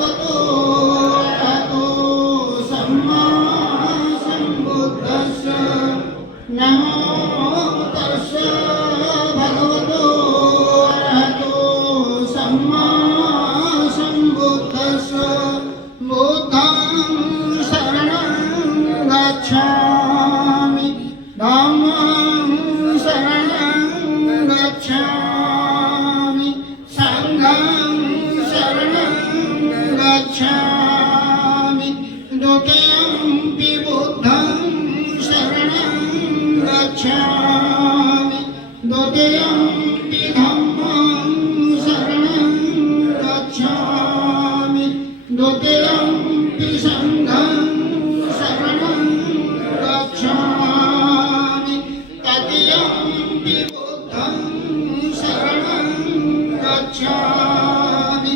भगवतो अरहतो सम्मा सम्बुद्धस्स नमो तस्स भगवतो अरहतो सम्मा सम्बुद्धस्स बुद्धं शरणं गच्छामि धम्मं शरणं गच्छामि संघं शरणं गच्छामि द्वितीयंपि बुद्धं शरणं गच्छामि द्वितीयंपि धम्मं शरणं गच्छामि द्वितीयंपि संघं शरणं गच्छामि तृतीयंपि बुद्धं शरणं गच्छामि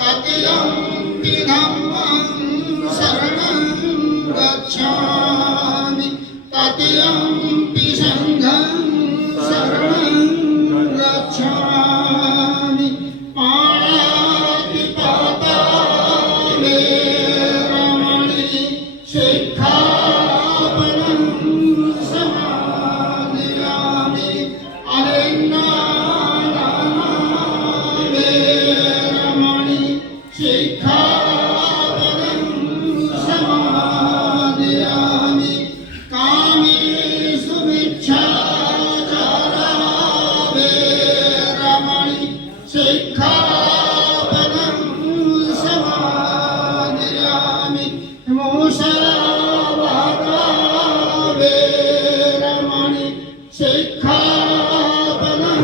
तृतीयंपि धम्मं शरणं गच्छामि तृतीयंपि संघं शरणं गच्छामि पाणातिपाता वेरमणि शिक्षापदं समादयामि अनेनादाना वेरमणि शिक्षापदं समादयामि कामेषु मिच्छाचारा वेरमणि शिक्षापदं समादयामि मुसावादा वेरमणि शिक्षापदं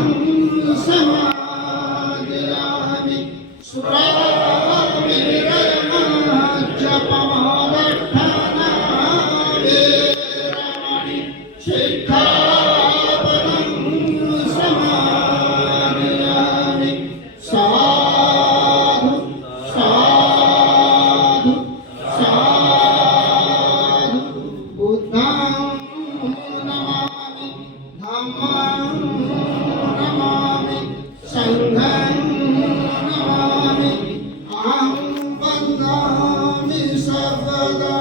समादयामि सुरामेरयमज्जपमादर्थना वेरमणि शिक्षापदं समादयामि साधु साधु साधु बुद्धं नमामि धम्मं नमामि संघं नमामि अहं वन्दामि सर्वदा।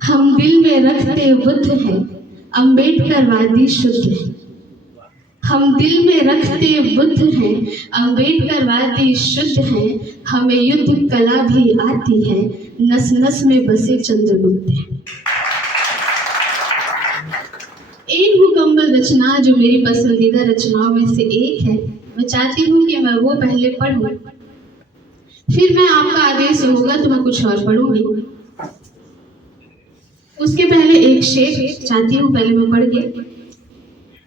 हम दिल में रखते बुद्ध हैं, अम्बेडकरवादी शुद्ध हैं। हम दिल में रखते बुद्ध हैं, अम्बेडकरवादी शुद्ध हैं। हमें युद्ध कला भी आती है, नस नस में बसे चंद्रगुप्त हैं। एक मुकम्मल रचना जो मेरी पसंदीदा रचनाओं में से एक है, मैं चाहती हूँ कि मैं वो पहले पढूं, फिर मैं आपका आदेश होगा तो मैं कुछ और पढ़ूंगी। उसके पहले एक शेर चाहती हूँ पहले मैं पढ़ के,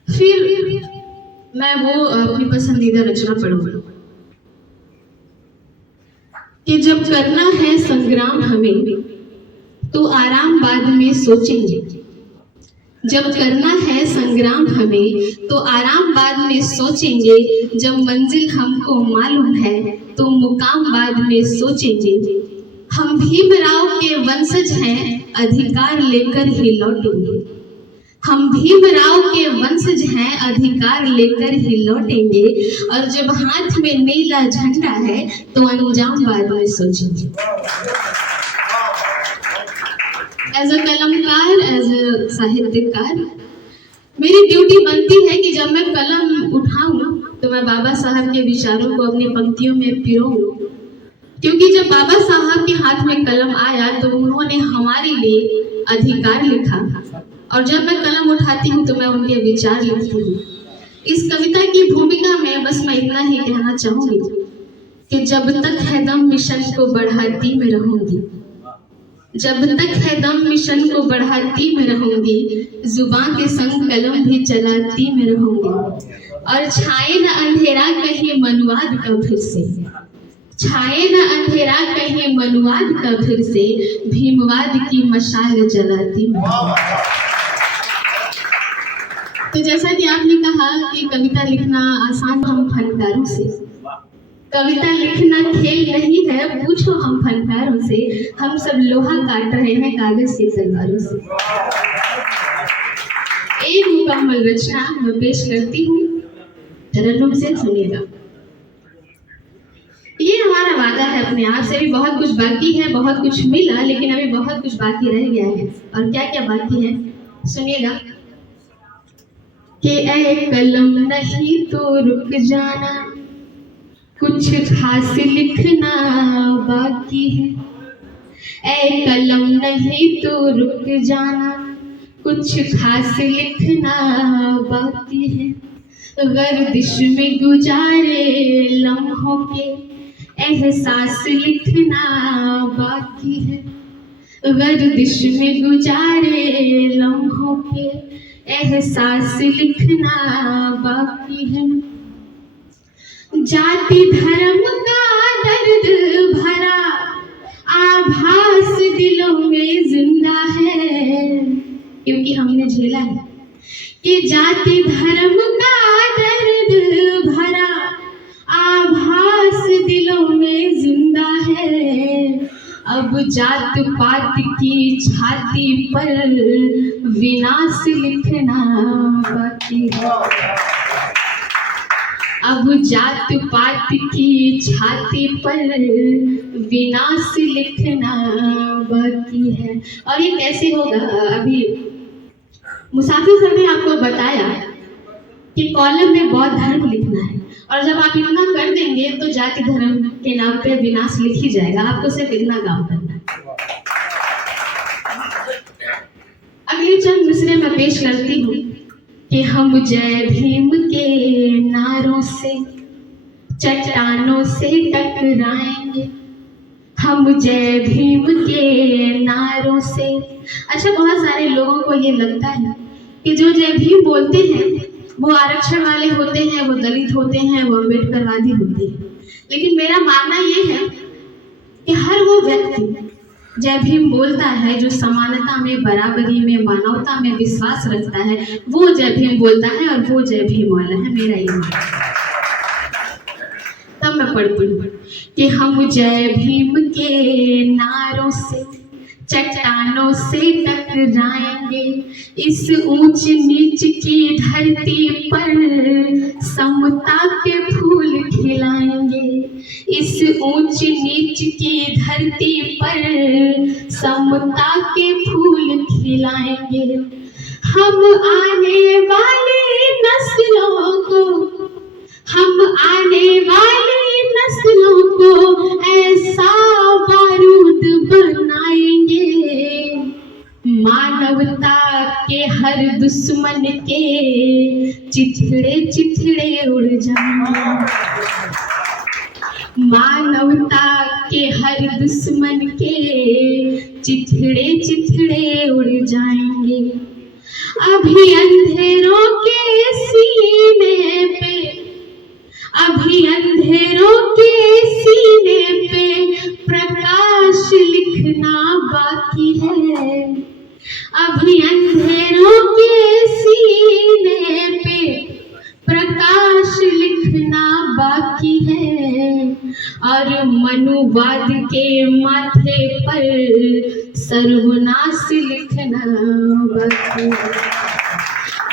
फिर मैं वो अपनी पसंदीदा रचना पढ़ूंगी। कि जब करना है संग्राम हमें तो आराम बाद में सोचेंगे। जब करना है संग्राम हमें तो आराम बाद में सोचेंगे। जब मंजिल हमको मालूम है तो मुकाम बाद में सोचेंगे। हम भीमराव के वंशज हैं, अधिकार लेकर ही लौटेंगे। हम भीमराव के वंशज हैं, अधिकार लेकर ही लौटेंगे। और जब हाथ में नीला झंडा है तो अंजाम बाद में सोचेंगे। एज अ कलमकार, एज अ साहित्यकार, मेरी ड्यूटी बनती है कि जब मैं कलम उठाऊं तो मैं बाबा साहब के विचारों को अपनी पंक्तियों में पिरोऊं। क्योंकि जब बाबा साहब के हाथ में कलम आया तो उन्होंने हमारे लिए अधिकार लिखा, और जब मैं कलम उठाती हूँ तो मैं उनके विचार लिखती हूँ। इस कविता की भूमिका में बस मैं इतना ही कहना चाहूंगी कि जब तक है दम मिशन को बढ़ाती मैं रहूंगी। जब तक है दम मिशन को बढ़ाती मैं रहूंगी। जुबान के संग कलम भी चलाती मैं रहूंगी। और छाए न अंधेरा कहीं मनुवाद का फिर से, छाए न अंधेरा कहीं मनुवाद का फिर से, भीमवाद की मशाल जलाती मैं। तो जैसा कि आपने कहा कि कविता लिखना आसान हम फनकारों से, कविता लिखना खेल नहीं है, पूछो हम फनकारों से। हम सब लोहा काट रहे हैं कागज की तलवारों से। एक मुकम्मल रचना मैं पेश करती हूँ तरन्नुम से सुनिएगा। ये हमारा वादा है अपने आप से। भी बहुत कुछ बाकी है, बहुत कुछ मिला लेकिन अभी बहुत कुछ बाकी रह गया है। और क्या क्या बाकी है सुनिएगा। कि ऐ कलम नहीं तो रुक जाना, कुछ खास लिखना बाकी है। ऐ कलम नहीं तो रुक जाना, कुछ खास लिखना बाकी है। गर्दिश में गुजारे लम्हों के एहसास लिखना बाकी है। गर्दिश में गुजारे लम्हों के एहसास लिखना बाकी है। जाति धर्म का दर्द भरा आभास दिलों में जिंदा है, क्योंकि हमने झेला है कि जाति धर्म का दर्द भरा आभास दिलों में जिंदा है। अब जात पात की छाती पर विनाश लिखना बाकी है। अब जात पात की छाती पर विनाश लिखना बाकी है। और ये कैसे होगा? अभी मुसाफिर सर ने आपको बताया कि कॉलम में बौद्ध धर्म लिखना है, और जब आप इतना कर देंगे तो जाति धर्म के नाम पे विनाश लिख ही जाएगा। आपको सिर्फ इतना काम करना है। अगले चंद मिसरे मैं पेश करती हूँ कि हम जय भीम के नारों से चट्टानों से टकराएंगे। हम जय भीम के नारों से। अच्छा, बहुत सारे लोगों को ये लगता है कि जो जय भीम बोलते हैं वो आरक्षण वाले होते हैं, वो दलित होते हैं, वो अम्बेडकरवादी होते हैं। लेकिन मेरा मानना ये है कि हर वो व्यक्ति जय भीम बोलता है जो समानता में, बराबरी में, मानवता में विश्वास रखता है, वो जय भीम बोलता है और वो जय भीम वाला है। मेरा ये मानना है। तब मैं पढ़ती हूँ कि हम जय भीम के नारों से चट्टानों से टकराएंगे। इस ऊंच नीच की धरती पर समता के फूल खिलाएंगे। इस ऊंच नीच की धरती पर समता के फूल खिलाएंगे। हम आने वाली नस्लों को, हम आने वाली नस्लों को ऐसा बारूद बनाएंगे, मानवता के हर दुश्मन के चिथड़े चिथड़े उड़ जाएंगे। मानवता के हर दुश्मन के चिथड़े चिथड़े उड़ जाएंगे। अभी अंधेरों के सीने पे, अभी अंधेरों के सीने पे प्रकाश लिखना बाकी है। अभी अंधेरों के सीने पे प्रकाश लिखना बाकी है। और मनुवाद के माथे पर सर्वनाश लिखना बाकी है।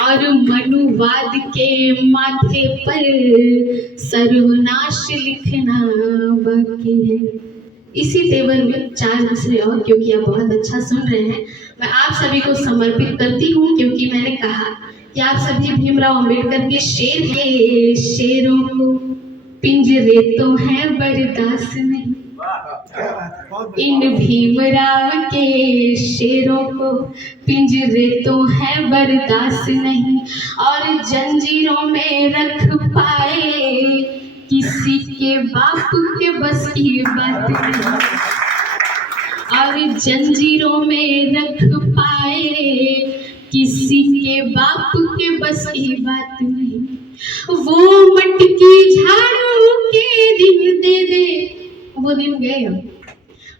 और मनुवाद के माथे पर सर्वनाश लिखना बाकी है। इसी तेवर में चार मिसरे और, क्योंकि आप बहुत अच्छा सुन रहे हैं, मैं आप सभी को समर्पित करती हूँ। क्योंकि मैंने कहा कि आप सभी भीमराव अंबेडकर के शेर हैं। शेरों को पिंजरे तो है बर्दाश्त नहीं, इन भीमराव के शेरों को पिंजरे तो है बर्दाश्त नहीं। और जंजीरों में रख पाए किसी के बाप के बस की बात नहीं। और जंजीरों में रख पाए किसी के बाप के बस की बात नहीं। वो मटकी झाड़ू के दिन दे दे, वो दिन गए अब।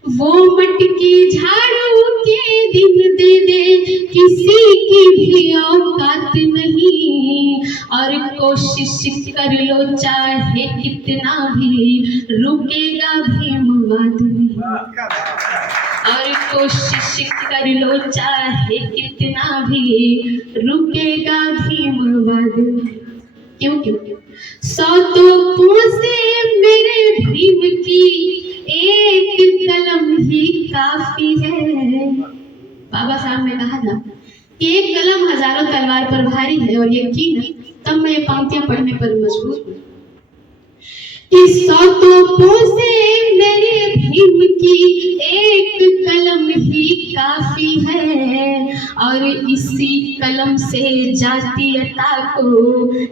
वो मटकी झाड़ू के दिन दे दे, किसी की भी औकात नहीं। और कोशिश कर लो चाहे कितना भी, रुकेगा भीमवाद नहीं। और कोशिश कर लो चाहे कितना भी, रुकेगा भीमवाद नहीं। क्यों? 100 तोपों से मेरे भीम की एक कलम ही काफी है। बाबा साहब ने कहा था कि एक कलम हजारों तलवार पर भारी है, और यकीन तब मैं ये पंक्तियां पढ़ने पर मजबूर हूँ कि 100 तोपों से मेरे भीम की एक कलम ही काफी है, और इसी कलम से जातीयता को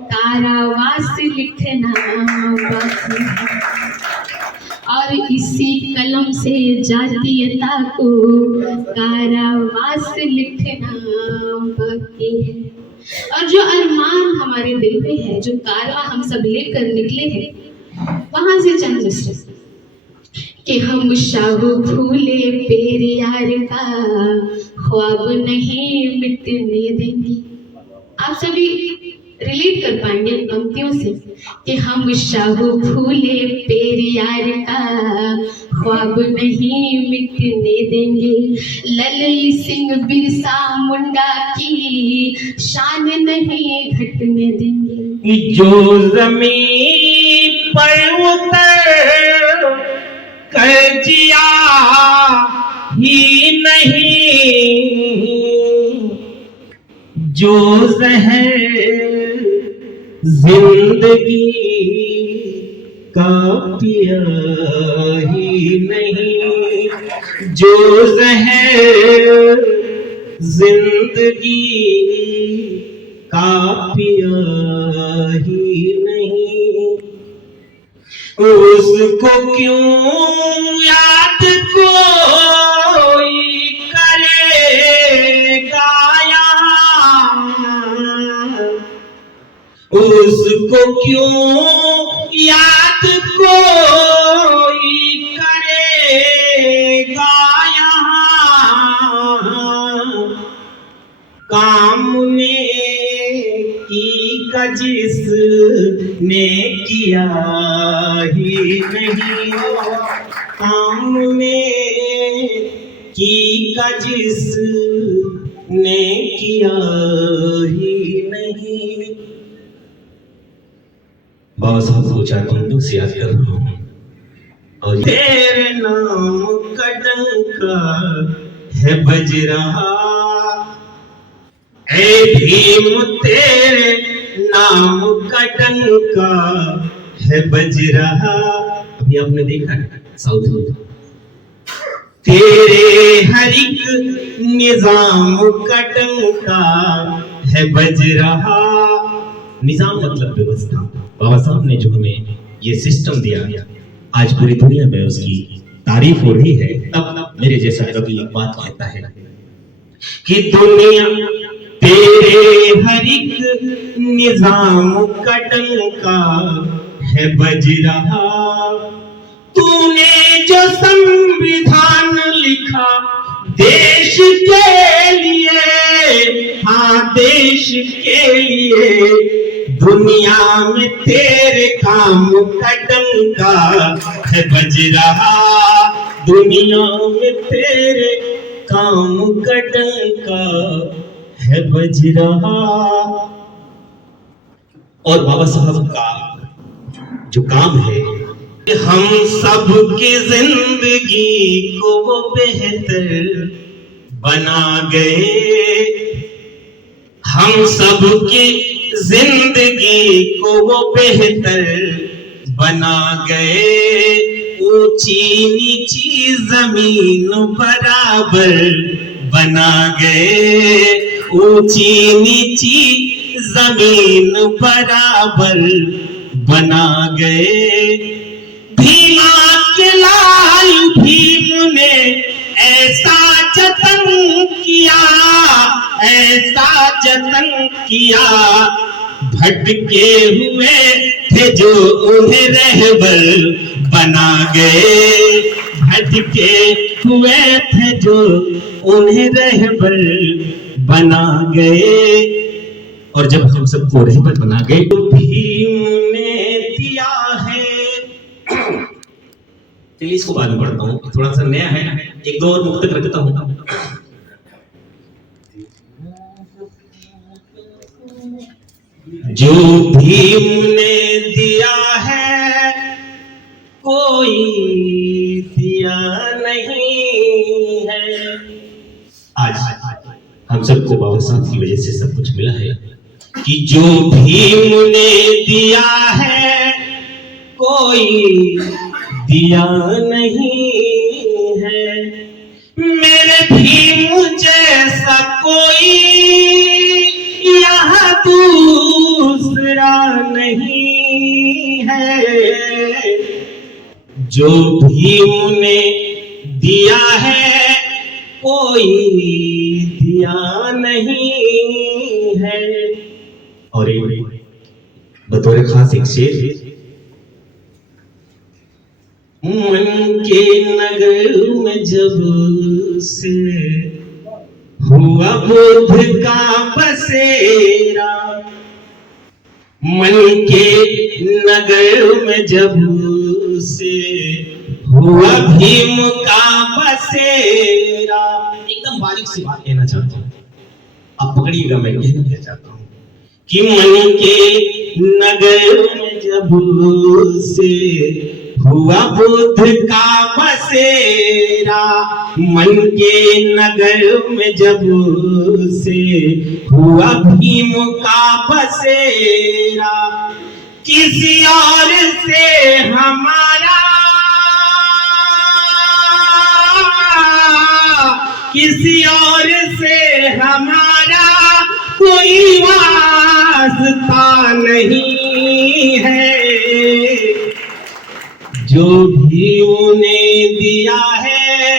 कारावास लिखना बाकी है, और इसी कलम से जातीयता को कारावास लिखना बाकी है। और जो अरमान हमारे दिल में है, जो कारवा हम सब लेकर निकले हैं, वहां से चंद मिसरे कि हम शाहू फूले पेरियार का ख्वाब नहीं मिटने देंगे। आप सभी रिलेट कर पाएंगे इन पंक्तियों से कि हम शाहू फूले पेरियार का ख्वाब नहीं मिटने देंगे। ललई सिंह बिरसा मुंडा की शान नहीं घटने देंगे। जो जमीन पर उतर कर जिया ही नहीं, जो जहर जिंदगी का पिया ही नहीं, जो जहर जिंदगी का पिया ही नहीं, उसको क्यों याद कोई करेगा यहाँ, उसको क्यों याद कोई करेगा यहाँ, काम में की का जिसने किया ही नहीं, काम में की का जिसने किया ही नहीं। बाबा साहब को 4 पंक्तियों से याद कर रहा हूँ। और तेरे नाम का डंका है बज रहा, ऐ भीम तेरे नाम का डंका है बज रहा। अभी आपने देखा है साउथ में, तेरे हर एक निजाम का डंका है बज रहा। निजाम मतलब व्यवस्था। बाबा साहब ने जो हमें ये सिस्टम दिया, आज पूरी दुनिया में उसकी तारीफ हो रही है। तब मेरे जैसा कवि एक बात कहता है कि दुनिया तेरे हर एक निजाम का डंका है बज रहा। तूने जो संविधान लिखा देश के लिए, हाँ देश के लिए, दुनिया में तेरे काम का डंका है बज रहा। दुनिया में तेरे काम का डंका है बज रहा। और बाबा साहब का जो काम है, हम सब की जिंदगी को वो बेहतर बना गए, हम सब की जिंदगी को वो बेहतर बना गए। ऊंची नीची जमीन बराबर बना गए, ऊंची नीची जमीन बराबर बना गए। भीमा के लाल भीम ने ऐसा जतन किया, ऐसा जतन किया, भटके हुए थे जो उन्हें रहबर बना गए, भटके हुए थे जो उन्हें रहबर बना गए। और जब हम सबको रहबर बना गए तो भीम ने दिया है। चलिए इसको बाद में पढ़ता हूँ, थोड़ा सा नया है, 1-2 और मुक्त रखता हूँ। जो भीम ने कोई दिया नहीं है। आज हम सबको बाबा साहब की वजह से सब कुछ मिला है कि जो भीम ने दिया है कोई दिया नहीं है। मेरे भीम जैसा कोई यहाँ दूसरा नहीं है। जो भीम ने दिया है कोई दिया नहीं है। और एक बतौर खास एक शेर, मन के नगर में जब से हुआ बुद्ध का बसेरा, मन के नगर में जब से हुआ भीम का बसेरा। एकदम बारीक सी बात कहना चाहता हूँ, आप पकड़िएगा, मैं कहना चाहता हूँ कि मन के नगर में जब से हुआ बुद्ध का बसेरा, मन के नगर में जब से हुआ भीम का बसेरा, किसी और से हमारा किसी और से हमारा कोई वास्ता नहीं है। जो भीम ने दिया है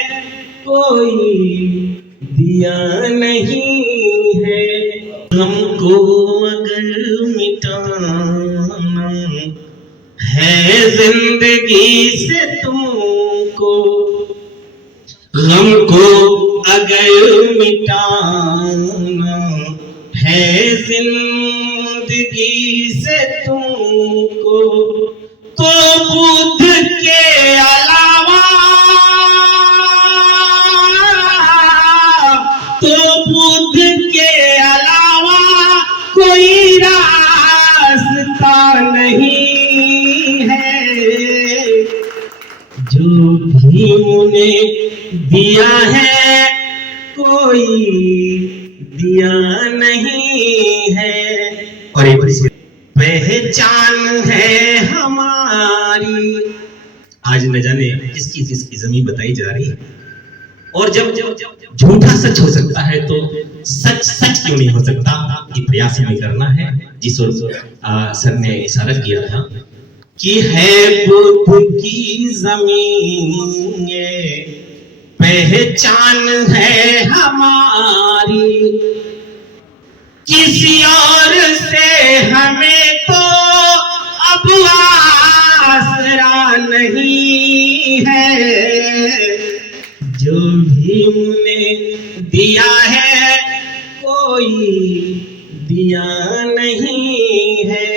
कोई दिया नहीं है। हमको अगर मिटाना है जिंदगी से तुमको, हमको अगर मिटाना है जिंदगी से तुमको, तो बुद्ध के अलावा कोई रास्ता नहीं है। जो भीम ने दिया है कोई दिया नहीं है। और एक पहचान है हमारी, आज न जाने किसकी किसकी जमीन बताई जा रही है। और जब झूठा सच हो सकता है तो सच सच क्यों नहीं हो सकता, ये प्रयास हमें करना है। जिस ओर सर ने इशारा किया था कि है बुद्ध की जमीन ये पहचान है हमारी, किसी और से हमें तो अब आसरा नहीं है। जो भीम ने दिया है कोई दिया नहीं है।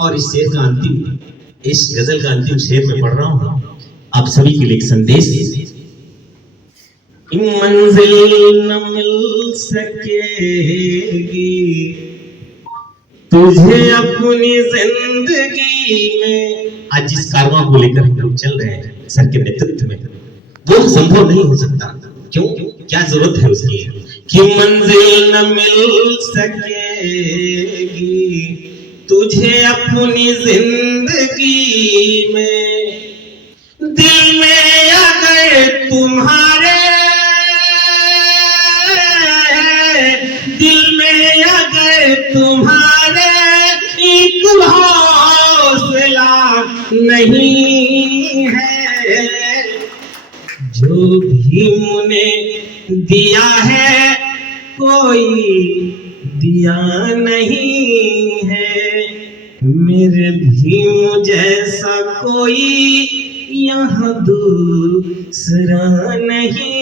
और इस शेर का अंतिम, इस गजल का अंतिम शेर में पढ़ रहा हूं आप सभी के लिए एक संदेश। मंजिल न मिल सकेगी तुझे अपनी जिंदगी में। आज जिस कारवां को लेकर हम लोग चल रहे हैं सर के नेतृत्व में, वो संभव नहीं हो सकता। क्यों, क्या जरूरत है उसकी कि मंजिल न मिल सकेगी तुझे अपनी जिंदगी में। दिल में अगर तुम्हारे, दिल में अगर तुम्हारे एक हौसला नहीं है। जो भीम ने दिया है कोई दिया नहीं है। मेरे भीम जैसा कोई यहाँ दूसरा नहीं